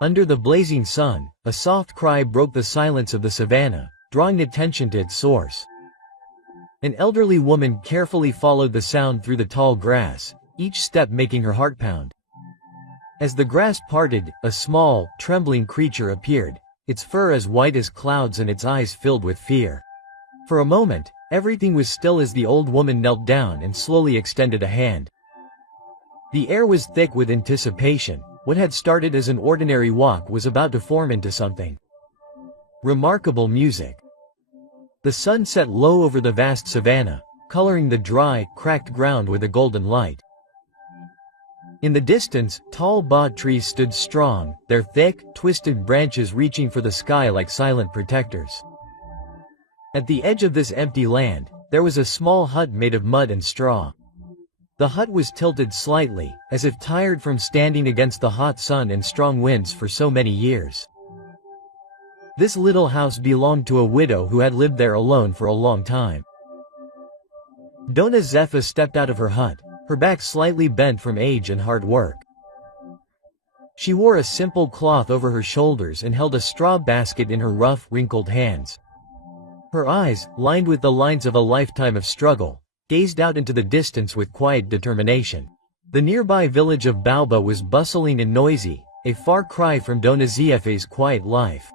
Under the blazing sun, a soft cry broke the silence of the savannah, drawing attention to its source. An elderly woman carefully followed the sound through the tall grass, each step making her heart pound. As the grass parted, a small, trembling creature appeared, its fur as white as clouds and its eyes filled with fear. For a moment, everything was still as the old woman knelt down and slowly extended a hand. The air was thick with anticipation. What had started as an ordinary walk was about to form into something remarkable. Music. The sun set low over the vast savanna, coloring the dry, cracked ground with a golden light. In the distance, tall ba trees stood strong, their thick, twisted branches reaching for the sky like silent protectors. At the edge of this empty land, there was a small hut made of mud and straw. The hut was tilted slightly, as if tired from standing against the hot sun and strong winds for so many years. This little house belonged to a widow who had lived there alone for a long time. Dona Zefa stepped out of her hut, her back slightly bent from age and hard work. She wore a simple cloth over her shoulders and held a straw basket in her rough, wrinkled hands. Her eyes, lined with the lines of a lifetime of struggle, gazed out into the distance with quiet determination. The nearby village of Baoba was bustling and noisy, a far cry from Dona Zefe's quiet life.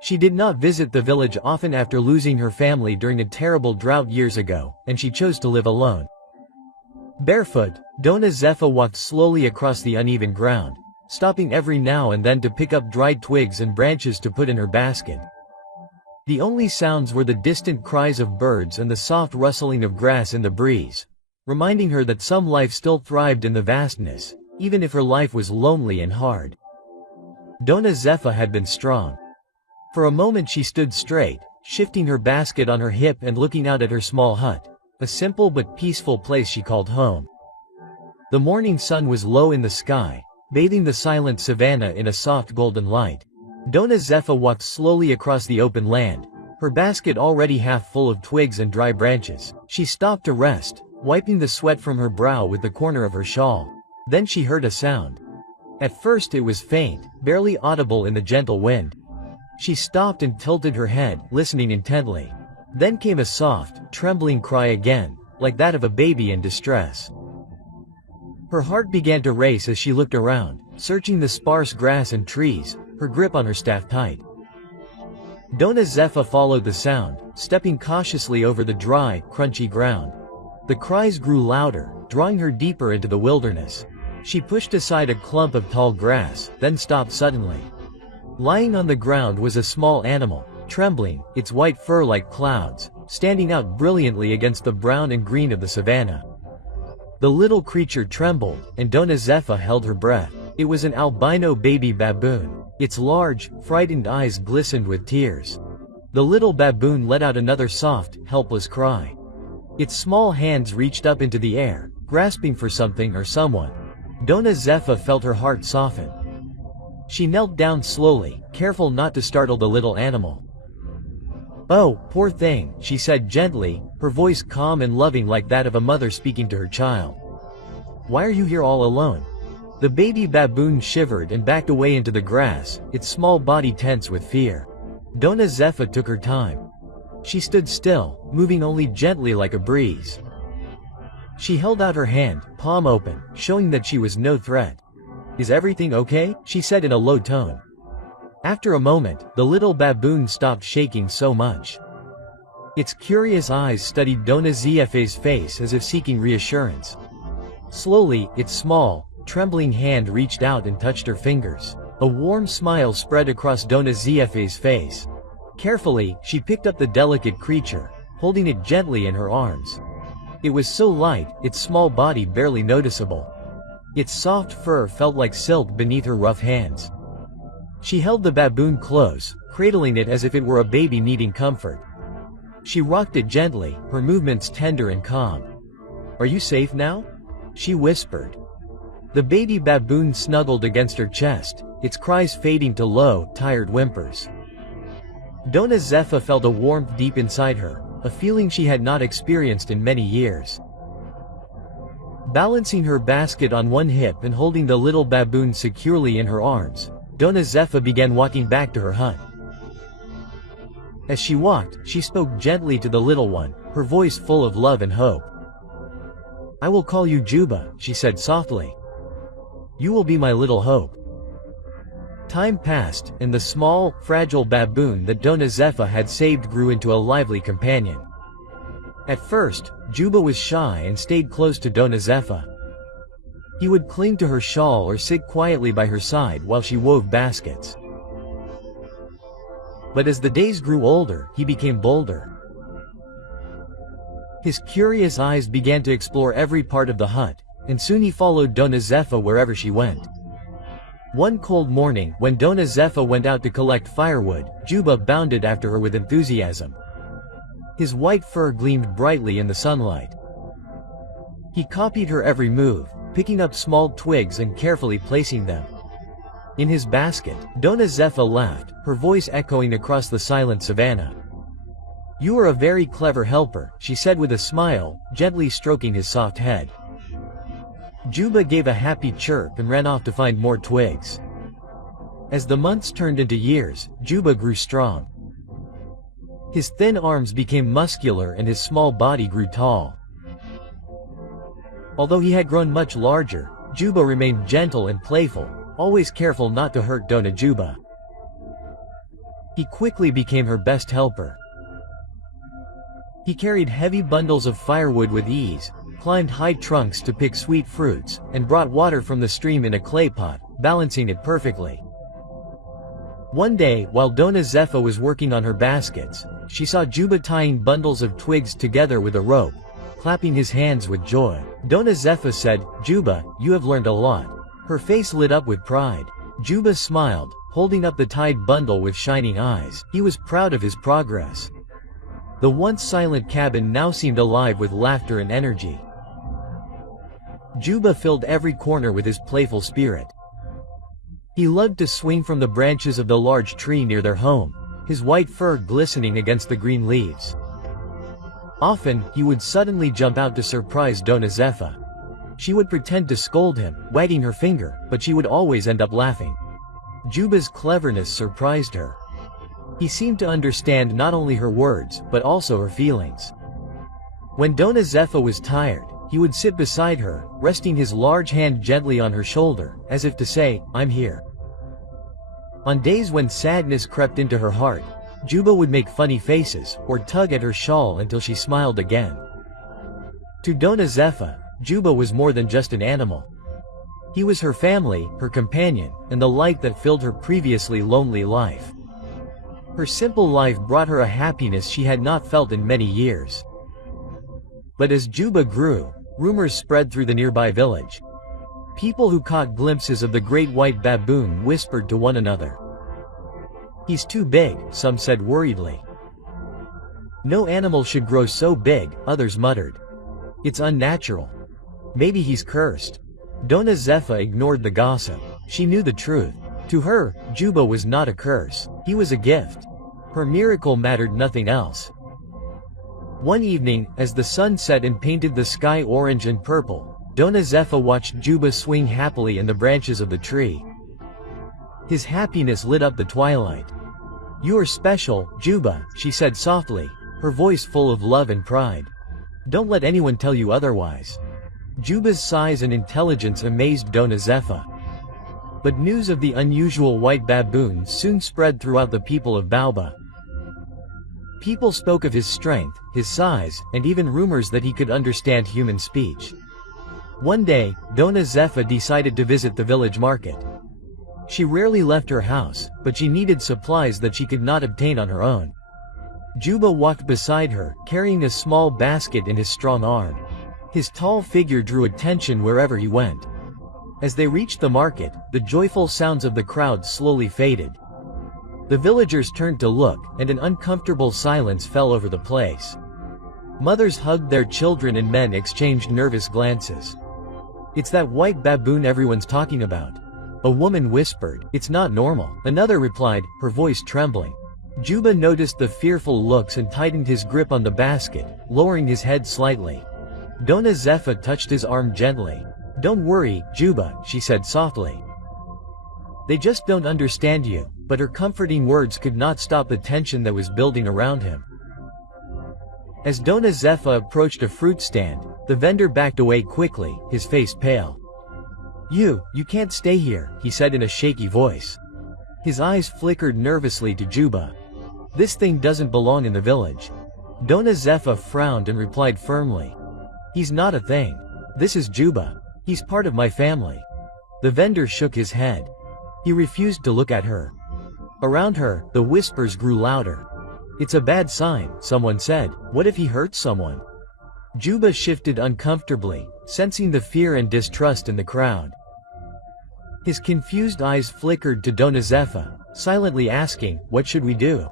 She did not visit the village often after losing her family during a terrible drought years ago, and she chose to live alone. Barefoot, Dona Zefa walked slowly across the uneven ground, stopping every now and then to pick up dried twigs and branches to put in her basket. The only sounds were the distant cries of birds and the soft rustling of grass in the breeze, reminding her that some life still thrived in the vastness, even if her life was lonely and hard. Dona Zefa had been strong. For a moment she stood straight, shifting her basket on her hip and looking out at her small hut, a simple but peaceful place she called home. The morning sun was low in the sky, bathing the silent savanna in a soft golden light. Dona Zefa walked slowly across the open land, her basket already half full of twigs and dry branches. She stopped to rest, wiping the sweat from her brow with the corner of her shawl. Then she heard a sound. At first it was faint, barely audible in the gentle wind. She stopped and tilted her head, listening intently. Then came a soft, trembling cry again, like that of a baby in distress. Her heart began to race as she looked around, searching the sparse grass and trees, her grip on her staff tight. Dona Zefa followed the sound, stepping cautiously over the dry, crunchy ground. The cries grew louder, drawing her deeper into the wilderness. She pushed aside a clump of tall grass, then stopped suddenly. Lying on the ground was a small animal, trembling, its white fur like clouds, standing out brilliantly against the brown and green of the savanna. The little creature trembled, and Dona Zefa held her breath. It was an albino baby baboon. Its large, frightened eyes glistened with tears. The little baboon let out another soft, helpless cry. Its small hands reached up into the air, grasping for something or someone. Dona Zefa felt her heart soften. She knelt down slowly, careful not to startle the little animal. "Oh, poor thing," she said gently, her voice calm and loving like that of a mother speaking to her child. "Why are you here all alone?" The baby baboon shivered and backed away into the grass, its small body tense with fear. Dona Zefa took her time. She stood still, moving only gently like a breeze. She held out her hand, palm open, showing that she was no threat. "Is everything okay?" she said in a low tone. After a moment, the little baboon stopped shaking so much. Its curious eyes studied Dona Zefe's face as if seeking reassurance. Slowly, its small, trembling hand reached out and touched her fingers. A warm smile spread across Dona Zefe's face. Carefully, she picked up the delicate creature, holding it gently in her arms. It was so light, its small body barely noticeable. Its soft fur felt like silk beneath her rough hands. She held the baboon close, cradling it as if it were a baby needing comfort. She rocked it gently, her movements tender and calm. "Are you safe now?" she whispered. The baby baboon snuggled against her chest, its cries fading to low, tired whimpers. Dona Zefa felt a warmth deep inside her, a feeling she had not experienced in many years. Balancing her basket on one hip and holding the little baboon securely in her arms, Dona Zepha began walking back to her hut. As she walked, she spoke gently to the little one, her voice full of love and hope. "I will call you Juba," she said softly. "You will be my little hope." Time passed, and the small, fragile baboon that Dona Zepha had saved grew into a lively companion. At first, Juba was shy and stayed close to Dona Zepha. He would cling to her shawl or sit quietly by her side while she wove baskets. But as the days grew older, he became bolder. His curious eyes began to explore every part of the hut, and soon he followed Dona Zepha wherever she went. One cold morning, when Dona Zepha went out to collect firewood, Juba bounded after her with enthusiasm. His white fur gleamed brightly in the sunlight. He copied her every move, picking up small twigs and carefully placing them in his basket. Dona Zepha laughed, her voice echoing across the silent savannah. "You are a very clever helper," she said with a smile, gently stroking his soft head. Juba gave a happy chirp and ran off to find more twigs. As the months turned into years, Juba grew strong. His thin arms became muscular and his small body grew tall. Although he had grown much larger, Juba remained gentle and playful, always careful not to hurt Dona Juba. He quickly became her best helper. He carried heavy bundles of firewood with ease, climbed high trunks to pick sweet fruits, and brought water from the stream in a clay pot, balancing it perfectly. One day, while Dona Zepha was working on her baskets, she saw Juba tying bundles of twigs together with a rope, clapping his hands with joy. Dona Zepha said, "Juba, you have learned a lot." Her face lit up with pride. Juba smiled, holding up the tied bundle with shining eyes. He was proud of his progress. The once silent cabin now seemed alive with laughter and energy. Juba filled every corner with his playful spirit. He loved to swing from the branches of the large tree near their home, his white fur glistening against the green leaves. Often, he would suddenly jump out to surprise Dona Zepha. She would pretend to scold him, wagging her finger, but she would always end up laughing. Juba's cleverness surprised her. He seemed to understand not only her words, but also her feelings. When Dona Zepha was tired, he would sit beside her, resting his large hand gently on her shoulder, as if to say, "I'm here." On days when sadness crept into her heart, Juba would make funny faces, or tug at her shawl until she smiled again. To Dona Zepha, Juba was more than just an animal. He was her family, her companion, and the light that filled her previously lonely life. Her simple life brought her a happiness she had not felt in many years. But as Juba grew, rumors spread through the nearby village. People who caught glimpses of the great white baboon whispered to one another. "He's too big," some said worriedly. "No animal should grow so big," others muttered. "It's unnatural. Maybe he's cursed." Dona Zepha ignored the gossip. She knew the truth. To her, Juba was not a curse. He was a gift. Her miracle mattered nothing else. One evening, as the sun set and painted the sky orange and purple, Dona Zepha watched Juba swing happily in the branches of the tree. His happiness lit up the twilight. "You are special, Juba," she said softly, her voice full of love and pride. "Don't let anyone tell you otherwise." Juba's size and intelligence amazed Dona Zepha. But news of the unusual white baboon soon spread throughout the people of Baoba. People spoke of his strength, his size, and even rumors that he could understand human speech. One day, Dona Zepha decided to visit the village market. She rarely left her house, but she needed supplies that she could not obtain on her own. Juba walked beside her, carrying a small basket in his strong arm. His tall figure drew attention wherever he went. As they reached the market, the joyful sounds of the crowd slowly faded. The villagers turned to look, and an uncomfortable silence fell over the place. Mothers hugged their children and men exchanged nervous glances. "It's that white baboon everyone's talking about," a woman whispered. "It's not normal," another replied, her voice trembling. Juba noticed the fearful looks and tightened his grip on the basket, lowering his head slightly. Dona Zepha touched his arm gently. "Don't worry, Juba," she said softly. "They just don't understand you," but her comforting words could not stop the tension that was building around him. As Dona Zepha approached a fruit stand, the vendor backed away quickly, his face pale. You can't stay here," he said in a shaky voice. His eyes flickered nervously to Juba. "This thing doesn't belong in the village." Dona Zepha frowned and replied firmly. "He's not a thing. This is Juba. He's part of my family." The vendor shook his head. He refused to look at her. Around her, the whispers grew louder. "It's a bad sign," someone said. "What if he hurts someone?" Juba shifted uncomfortably, sensing the fear and distrust in the crowd. His confused eyes flickered to Dona Zepha, silently asking, "What should we do?"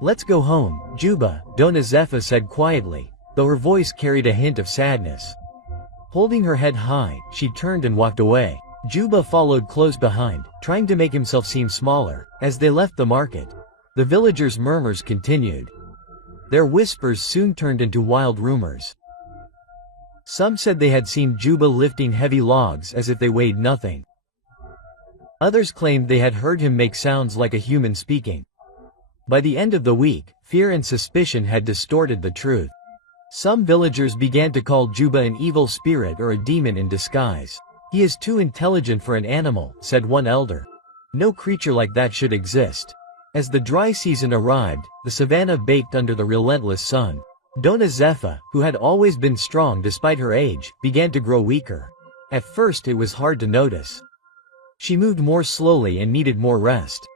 "Let's go home, Juba," Dona Zepha said quietly, though her voice carried a hint of sadness. Holding her head high, she turned and walked away. Juba followed close behind, trying to make himself seem smaller. As they left the market, the villagers' murmurs continued. Their whispers soon turned into wild rumors. Some said they had seen Juba lifting heavy logs as if they weighed nothing. Others claimed they had heard him make sounds like a human speaking. By the end of the week, fear and suspicion had distorted the truth. Some villagers began to call Juba an evil spirit or a demon in disguise. "He is too intelligent for an animal," said one elder. "No creature like that should exist." As the dry season arrived, the savannah baked under the relentless sun. Dona Zepha, who had always been strong despite her age, began to grow weaker. At first it was hard to notice. She moved more slowly and needed more rest.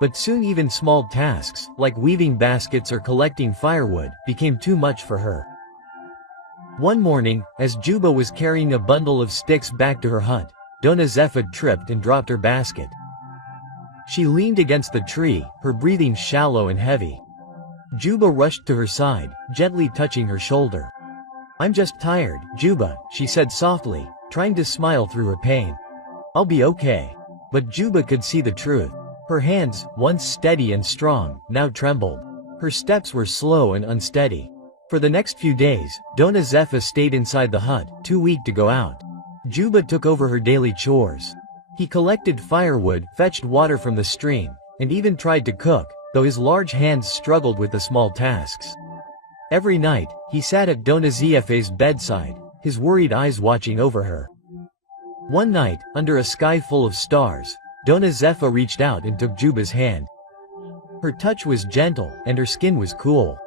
But soon even small tasks, like weaving baskets or collecting firewood, became too much for her. One morning, as Juba was carrying a bundle of sticks back to her hut, Dona Zepha tripped and dropped her basket. She leaned against the tree, her breathing shallow and heavy. Juba rushed to her side, gently touching her shoulder. "I'm just tired, Juba," she said softly, trying to smile through her pain. "I'll be okay." But Juba could see the truth. Her hands, once steady and strong, now trembled. Her steps were slow and unsteady. For the next few days, Dona Zepha stayed inside the hut, too weak to go out. Juba took over her daily chores. He collected firewood, fetched water from the stream, and even tried to cook, though his large hands struggled with the small tasks. Every night, he sat at Dona Zepha's bedside, his worried eyes watching over her. One night, under a sky full of stars, Dona Zepha reached out and took Juba's hand. Her touch was gentle, and her skin was cool.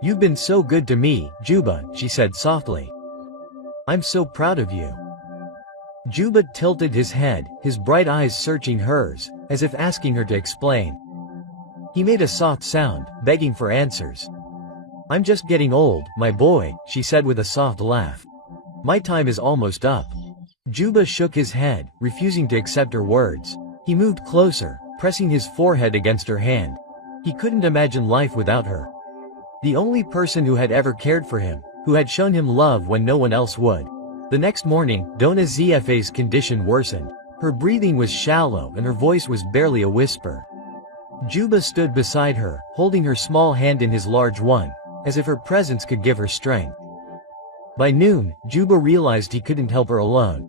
"You've been so good to me, Juba," she said softly. "I'm so proud of you." Juba tilted his head, his bright eyes searching hers, as if asking her to explain. He made a soft sound, begging for answers. "I'm just getting old, my boy," she said with a soft laugh. "My time is almost up." Juba shook his head, refusing to accept her words. He moved closer, pressing his forehead against her hand. He couldn't imagine life without her. The only person who had ever cared for him, who had shown him love when no one else would. The next morning, Dona Zepha's condition worsened. Her breathing was shallow and her voice was barely a whisper. Juba stood beside her, holding her small hand in his large one, as if her presence could give her strength. By noon, Juba realized he couldn't help her alone.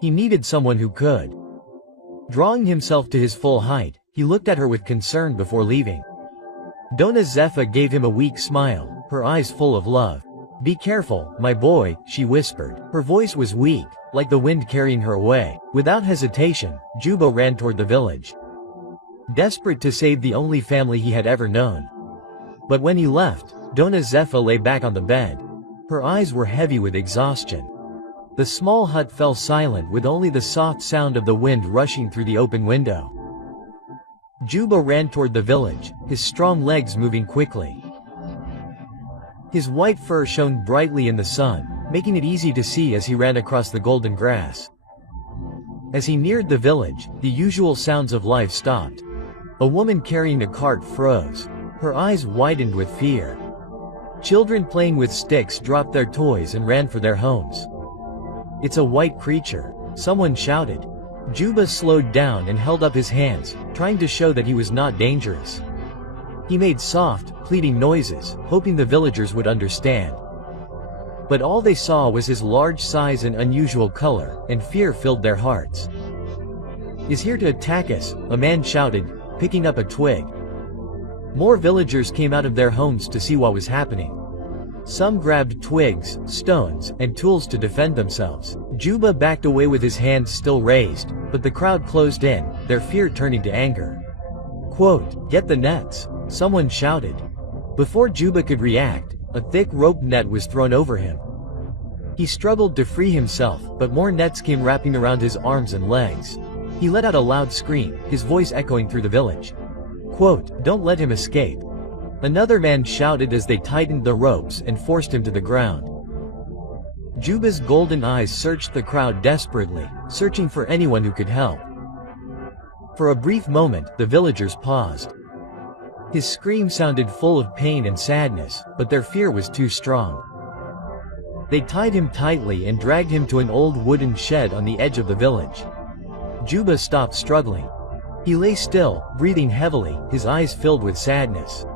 He needed someone who could. Drawing himself to his full height, he looked at her with concern before leaving. Dona Zepha gave him a weak smile, her eyes full of love. "Be careful, my boy," she whispered. Her voice was weak, like the wind carrying her away. Without hesitation, Juba ran toward the village, desperate to save the only family he had ever known. But when he left, Dona Zepha lay back on the bed. Her eyes were heavy with exhaustion. The small hut fell silent with only the soft sound of the wind rushing through the open window. Juba ran toward the village, his strong legs moving quickly. His white fur shone brightly in the sun, making it easy to see as he ran across the golden grass. As he neared the village, the usual sounds of life stopped. A woman carrying a cart froze. Her eyes widened with fear. Children playing with sticks dropped their toys and ran for their homes. "It's a white creature," someone shouted. Juba slowed down and held up his hands, trying to show that he was not dangerous. He made soft, pleading noises, hoping the villagers would understand. But all they saw was his large size and unusual color, and fear filled their hearts. "He's here to attack us," a man shouted, picking up a twig. More villagers came out of their homes to see what was happening. Some grabbed twigs, stones, and tools to defend themselves. Juba backed away with his hands still raised, but the crowd closed in, their fear turning to anger. Quote, "Get the nets," someone shouted. Before Juba could react, a thick rope net was thrown over him. He struggled to free himself, but more nets came wrapping around his arms and legs. He let out a loud scream, his voice echoing through the village. Quote, "Don't let him escape." Another man shouted as they tightened the ropes and forced him to the ground. Juba's golden eyes searched the crowd desperately, searching for anyone who could help. For a brief moment, the villagers paused. His scream sounded full of pain and sadness, but their fear was too strong. They tied him tightly and dragged him to an old wooden shed on the edge of the village. Juba stopped struggling. He lay still, breathing heavily, his eyes filled with sadness.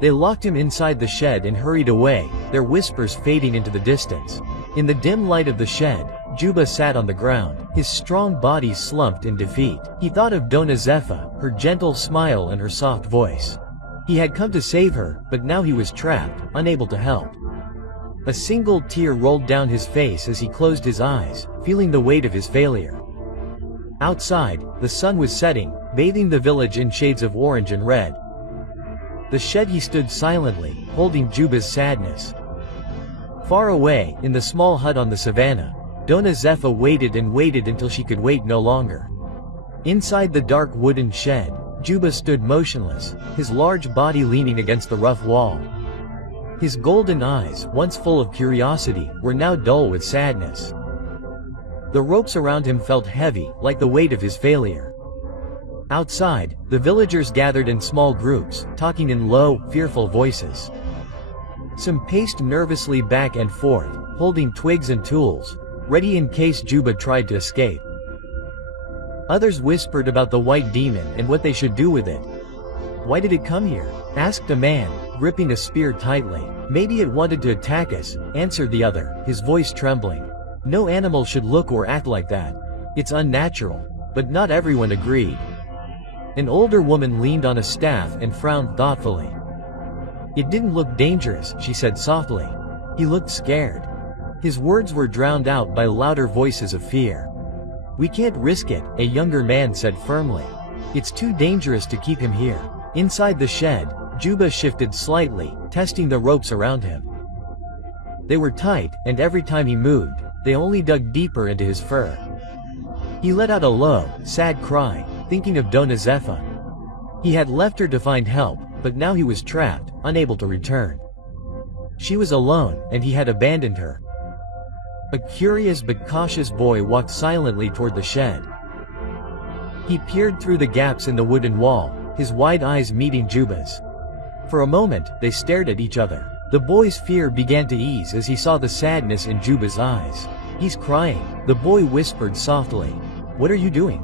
They locked him inside the shed and hurried away, their whispers fading into the distance. In the dim light of the shed, Juba sat on the ground, his strong body slumped in defeat. He thought of Dona Zepha, her gentle smile and her soft voice. He had come to save her, but now he was trapped, unable to help. A single tear rolled down his face as he closed his eyes, feeling the weight of his failure. Outside, the sun was setting, bathing the village in shades of orange and red. The shed he stood silently, holding Juba's sadness. Far away, in the small hut on the savannah, Dona Zepha waited and waited until she could wait no longer. Inside the dark wooden shed, Juba stood motionless, his large body leaning against the rough wall. His golden eyes, once full of curiosity, were now dull with sadness. The ropes around him felt heavy, like the weight of his failure. Outside, the villagers gathered in small groups, talking in low, fearful voices. Some paced nervously back and forth, holding twigs and tools, ready in case Juba tried to escape. Others whispered about the white demon and what they should do with it. "Why did it come here?" asked a man, gripping a spear tightly. "Maybe it wanted to attack us," answered the other, his voice trembling. "No animal should look or act like that. It's unnatural." But not everyone agreed. An older woman leaned on a staff and frowned thoughtfully. "It didn't look dangerous," she said softly. "He looked scared." His words were drowned out by louder voices of fear. "We can't risk it," a younger man said firmly. "It's too dangerous to keep him here." Inside the shed, Juba shifted slightly, testing the ropes around him. They were tight, and every time he moved, they only dug deeper into his fur. He let out a low, sad cry, thinking of Dona Zepha. He had left her to find help, but now he was trapped, unable to return. She was alone, and he had abandoned her. A curious but cautious boy walked silently toward the shed. He peered through the gaps in the wooden wall, his wide eyes meeting Juba's. For a moment, they stared at each other. The boy's fear began to ease as he saw the sadness in Juba's eyes. "He's crying," the boy whispered softly. "What are you doing?"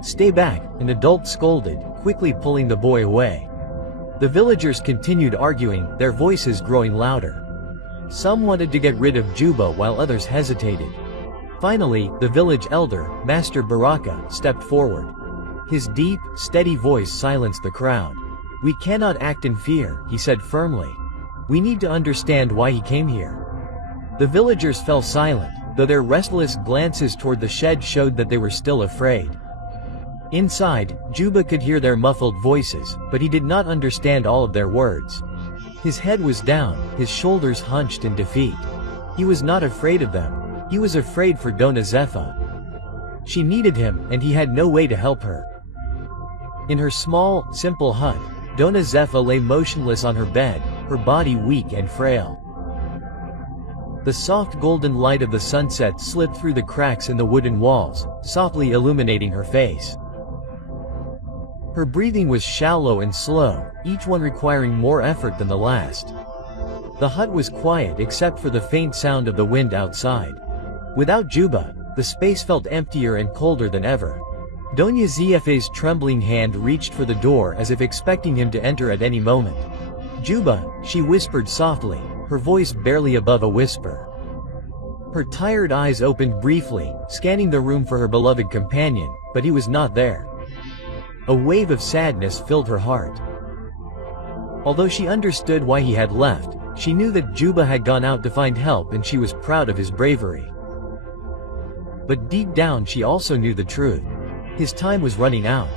"Stay back," an adult scolded, quickly pulling the boy away. The villagers continued arguing, their voices growing louder. Some wanted to get rid of Juba while others hesitated. Finally, the village elder, Master Baraka, stepped forward. His deep, steady voice silenced the crowd. "We cannot act in fear," he said firmly. "We need to understand why he came here." The villagers fell silent, though their restless glances toward the shed showed that they were still afraid. Inside, Juba could hear their muffled voices, but he did not understand all of their words. His head was down, his shoulders hunched in defeat. He was not afraid of them. He was afraid for Dona Zepha. She needed him, and he had no way to help her. In her small, simple hut, Dona Zepha lay motionless on her bed, her body weak and frail. The soft golden light of the sunset slipped through the cracks in the wooden walls, softly illuminating her face. Her breathing was shallow and slow, each one requiring more effort than the last. The hut was quiet except for the faint sound of the wind outside. Without Juba, the space felt emptier and colder than ever. Dona Zepha's trembling hand reached for the door as if expecting him to enter at any moment. "Juba," she whispered softly, her voice barely above a whisper. Her tired eyes opened briefly, scanning the room for her beloved companion, but he was not there. A wave of sadness filled her heart. Although she understood why he had left, she knew that Juba had gone out to find help and she was proud of his bravery. But deep down she also knew the truth. His time was running out.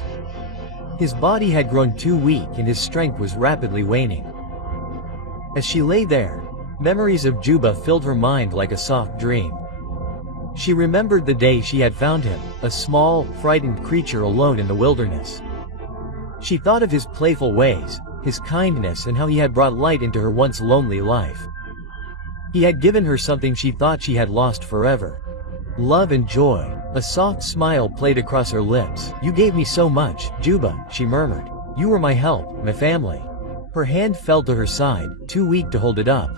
His body had grown too weak and his strength was rapidly waning. As she lay there, memories of Juba filled her mind like a soft dream. She remembered the day she had found him, a small, frightened creature alone in the wilderness. She thought of his playful ways, his kindness, and how he had brought light into her once lonely life. He had given her something she thought she had lost forever. Love and joy. A soft smile played across her lips. "You gave me so much, Juba," she murmured. "You were my help, my family." Her hand fell to her side, too weak to hold it up.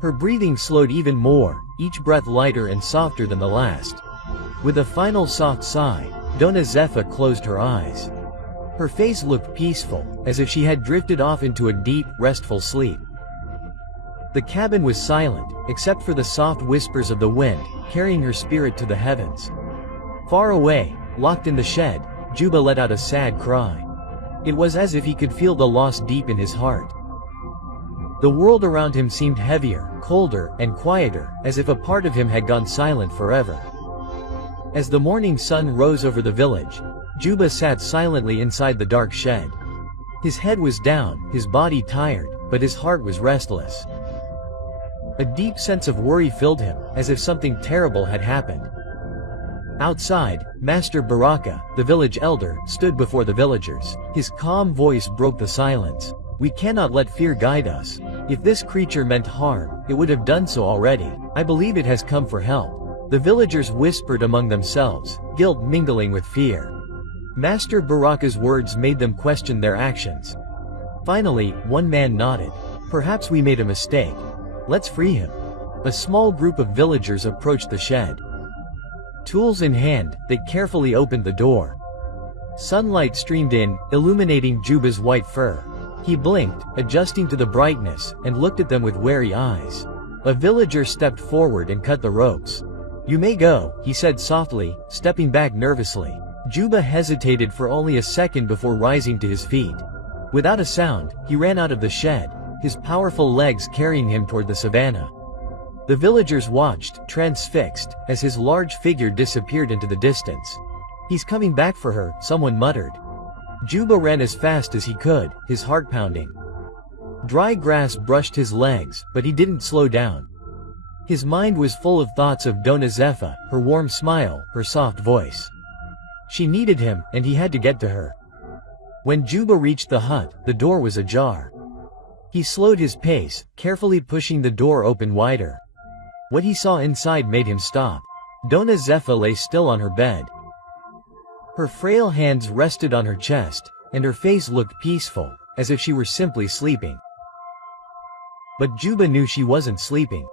Her breathing slowed even more, each breath lighter and softer than the last. With a final soft sigh, Dona Zepha closed her eyes. Her face looked peaceful, as if she had drifted off into a deep, restful sleep. The cabin was silent, except for the soft whispers of the wind, carrying her spirit to the heavens. Far away, locked in the shed, Juba let out a sad cry. It was as if he could feel the loss deep in his heart. The world around him seemed heavier, colder, and quieter, as if a part of him had gone silent forever. As the morning sun rose over the village, Juba sat silently inside the dark shed. His head was down, his body tired, but his heart was restless. A deep sense of worry filled him, as if something terrible had happened. Outside, Master Baraka, the village elder, stood before the villagers. His calm voice broke the silence. "We cannot let fear guide us. If this creature meant harm, it would have done so already. I believe it has come for help." The villagers whispered among themselves, guilt mingling with fear. Master Baraka's words made them question their actions. Finally, one man nodded. "Perhaps we made a mistake. Let's free him." A small group of villagers approached the shed. Tools in hand, they carefully opened the door. Sunlight streamed in, illuminating Juba's white fur. He blinked, adjusting to the brightness, and looked at them with wary eyes. A villager stepped forward and cut the ropes. "You may go," he said softly, stepping back nervously. Juba hesitated for only a second before rising to his feet. Without a sound, he ran out of the shed, his powerful legs carrying him toward the savannah. The villagers watched, transfixed, as his large figure disappeared into the distance. "He's coming back for her," someone muttered. Juba ran as fast as he could, his heart pounding. Dry grass brushed his legs, but he didn't slow down. His mind was full of thoughts of Dona Zepha, her warm smile, her soft voice. She needed him, and he had to get to her. When Juba reached the hut, the door was ajar. He slowed his pace, carefully pushing the door open wider. What he saw inside made him stop. Dona Zepha lay still on her bed. Her frail hands rested on her chest, and her face looked peaceful, as if she were simply sleeping. But Juba knew she wasn't sleeping.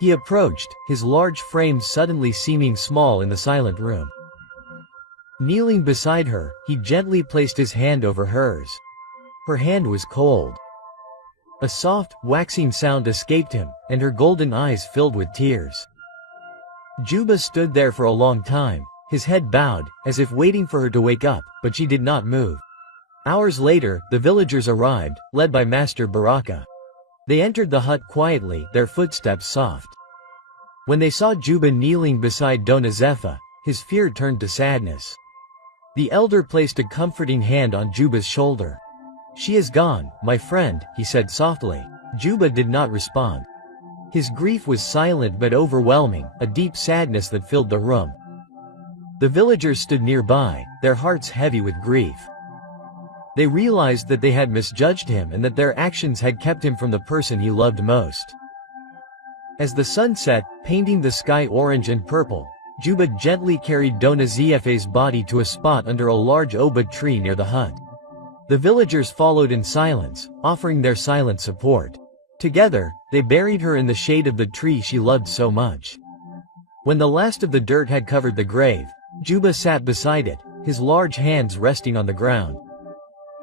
He approached, his large frame suddenly seeming small in the silent room. Kneeling beside her, he gently placed his hand over hers. Her hand was cold. A soft, waxing sound escaped him, and her golden eyes filled with tears. Juba stood there for a long time, his head bowed, as if waiting for her to wake up, but she did not move. Hours later, the villagers arrived, led by Master Baraka. They entered the hut quietly, their footsteps soft. When they saw Juba kneeling beside Dona Zepha, his fear turned to sadness. The elder placed a comforting hand on Juba's shoulder. "She is gone, my friend," he said softly. Juba did not respond. His grief was silent but overwhelming, a deep sadness that filled the room. The villagers stood nearby, their hearts heavy with grief. They realized that they had misjudged him and that their actions had kept him from the person he loved most. As the sun set, painting the sky orange and purple, Juba gently carried Dona Zepha's body to a spot under a large oba tree near the hut. The villagers followed in silence, offering their silent support. Together, they buried her in the shade of the tree she loved so much. When the last of the dirt had covered the grave, Juba sat beside it, his large hands resting on the ground.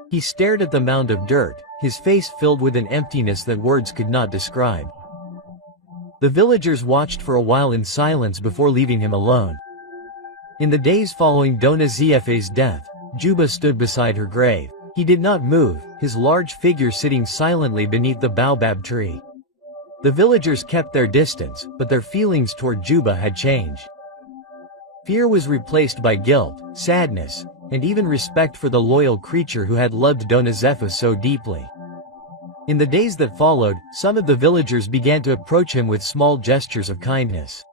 He stared at the mound of dirt, his face filled with an emptiness that words could not describe. The villagers watched for a while in silence before leaving him alone. In the days following Dona Zef's death, Juba stood beside her grave. He did not move, his large figure sitting silently beneath the baobab tree. The villagers kept their distance, but their feelings toward Juba had changed. Fear was replaced by guilt, sadness, and even respect for the loyal creature who had loved Dona Zefa so deeply. In the days that followed, some of the villagers began to approach him with small gestures of kindness.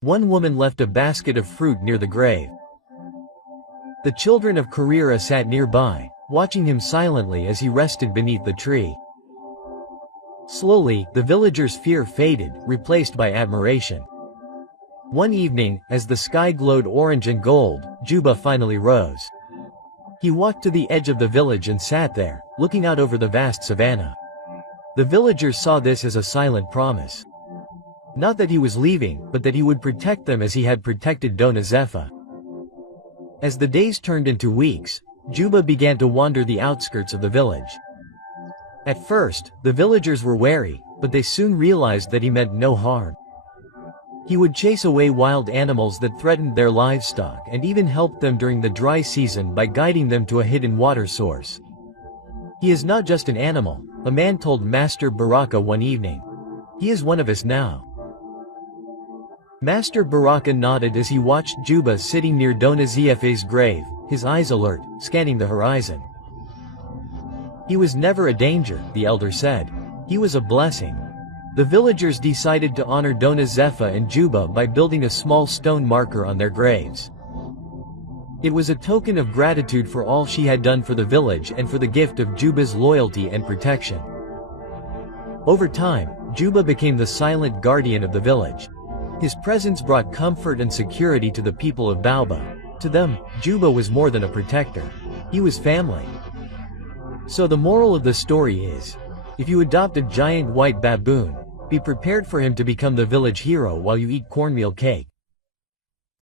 One woman left a basket of fruit near the grave. The children of CRIA sat nearby, watching him silently as he rested beneath the tree. Slowly, the villagers' fear faded, replaced by admiration. One evening, as the sky glowed orange and gold, Juba finally rose. He walked to the edge of the village and sat there, looking out over the vast savanna. The villagers saw this as a silent promise. Not that he was leaving, but that he would protect them as he had protected Dona Zefa. As the days turned into weeks, Juba began to wander the outskirts of the village. At first, the villagers were wary, but they soon realized that he meant no harm. He would chase away wild animals that threatened their livestock and even helped them during the dry season by guiding them to a hidden water source. "He is not just an animal," a man told Master Baraka one evening. "He is one of us now." Master Baraka nodded as he watched Juba sitting near Dona Zef's grave, his eyes alert, scanning the horizon. "He was never a danger," the elder said. "He was a blessing." The villagers decided to honor Dona Zefa and Juba by building a small stone marker on their graves. It was a token of gratitude for all she had done for the village and for the gift of Juba's loyalty and protection. Over time, Juba became the silent guardian of the village. His presence brought comfort and security to the people of Baoba. To them, Juba was more than a protector. He was family. So the moral of the story is, if you adopt a giant white baboon, be prepared for him to become the village hero while you eat cornmeal cake.